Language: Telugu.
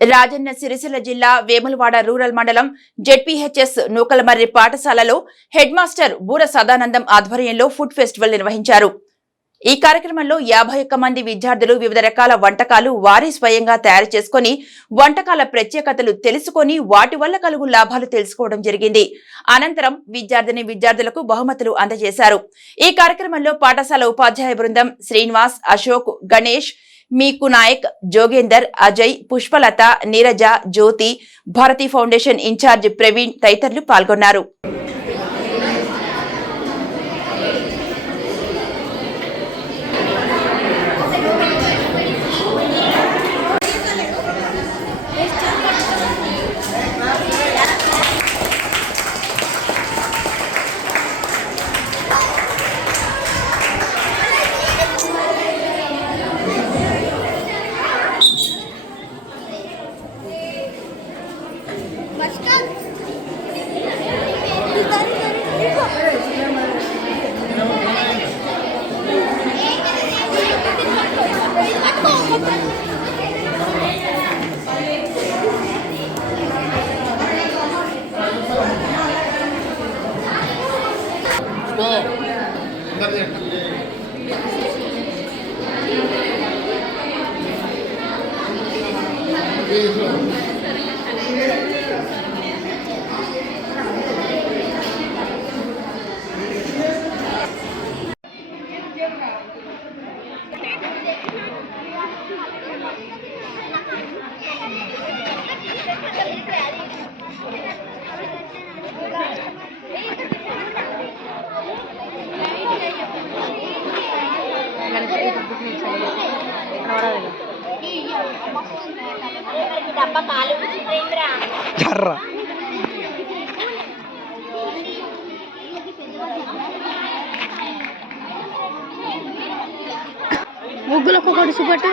రాజన్న సిరిసిల్ల జిల్లా వేములవాడ రూరల్ మండలం జెడ్పీహెచ్ఎస్ నూకలమర్రి పాఠశాలలో హెడ్ మాస్టర్ బూర సదానందం ఆధ్వర్యంలో ఫుడ్ ఫెస్టివల్ నిర్వహించారు. ఈ కార్యక్రమంలో 51 మంది విద్యార్థులు వివిధ రకాల వంటకాలు వారి స్వయంగా తయారు చేసుకుని వంటకాల ప్రత్యేకతలు తెలుసుకొని వాటి వల్ల కలుగు లాభాలు తెలుసుకోవడం జరిగింది. అనంతరం విద్యార్థులకు బహుమతులు అందజేశారు. ఈ కార్యక్రమంలో పాఠశాల ఉపాధ్యాయ బృందం శ్రీనివాస్, అశోక్, గణేష్, మీకు నాయక్, జోగేందర్, అజయ్, పుష్పలత, నీరజ, జ్యోతి, భారతి ఫౌండేషన్ ఇన్ఛార్జ్ ప్రవీణ్ తదితరులు పాల్గొన్నారు. ముగ్గులకు ఒకటి చూపట్టు.